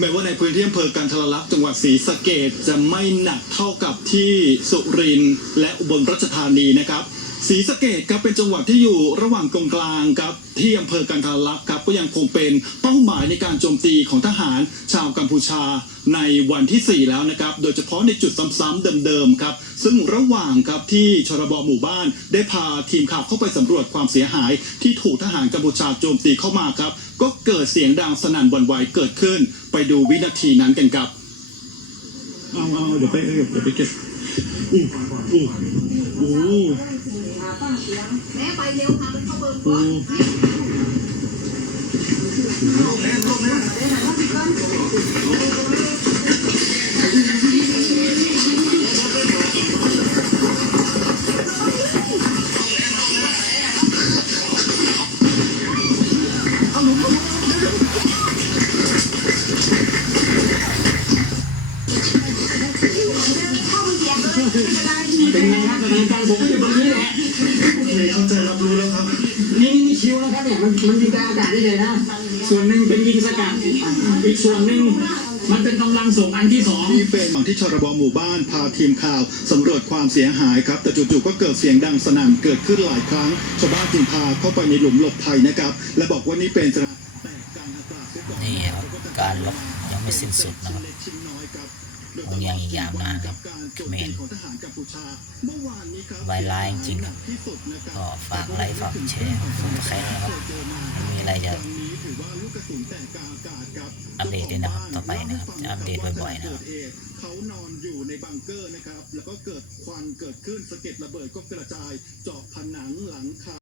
แม้ว่าในพื้นที่อำเภอกันทรลักษณ์จังหวัดศรีสะเกดจะไม่หนักเท่ากับที่สุรินทร์และอุบลรัชธานีนะครับ ศรีสะเกดครับเป็นจังหวัดที่อยู่ระหว่างตรงกลางครับที่อำเภอกันทรลักครับก็ยังคงเป็นเป้าหมายในการโจมตีของทหารชาวกัมพูชาในวันที่ 4 แล้วนะครับ โดยเฉพาะในจุดซ้ำๆเดิมๆครับ ซึ่งระหว่างครับที่ชรบหมู่บ้าน ได้พาทีมข่าวเข้าไปสำรวจความเสียหาย ที่ถูกทหารกัมพูชาโจมตีเข้ามาครับ ก็เกิดเสียงดังสนั่นวั่นไหวเกิดขึ้น ไปดูวินาทีนั้นกันครับเอาเอาเดี๋ยวไปเดี๋ยวไปเก็บ อู้อู้อู้แม่ไปเร็วพามันเข้าเบิร์อู้เป็นไงครับสถานการณ์ผมก็อยู่ตรงนี้แหละเข้าใจรับรู้แล้วครับ นี่นี่คิวแล้วครับเนี่ยมันมันยิงกลางอากาศได้เลยนะ ส่วนหนึ่งเป็นยิงสกัด อีกส่วนหนึ่งมันเป็นกำลังส่งอันที่สองนี่เป็นฝั่งที่ชรบหมู่บ้านพาทีมข่าวสำรวจความเสียหายครับ แต่จู่ๆก็เกิดเสียงดังสนั่นเกิดขึ้นหลายครั้ง ชาวบ้านจึงพาเข้าไปในหลุมหลบภัยนะครับ และบอกว่านี่เป็นสถานแตกกลางอากาศเสียก่อนนี่ครับการลบยังไม่สิ้นสุดนะครับ คงยังอีกยาวนานครับเมรไวร้ายจริงครับก็ฝากไลค์ฝากแชร์ฝากใครนะครับมีอะไรจะอัปเดตด้วยนะครับต่อไปนะครับจะอัปเดตบ่อยๆนะครับเขานอนอยู่ในบังเกอร์นะครับ แล้วก็เกิดควันเกิดขึ้นสะเก็ดระเบิดก็กระจายเจาะผนังหลังคา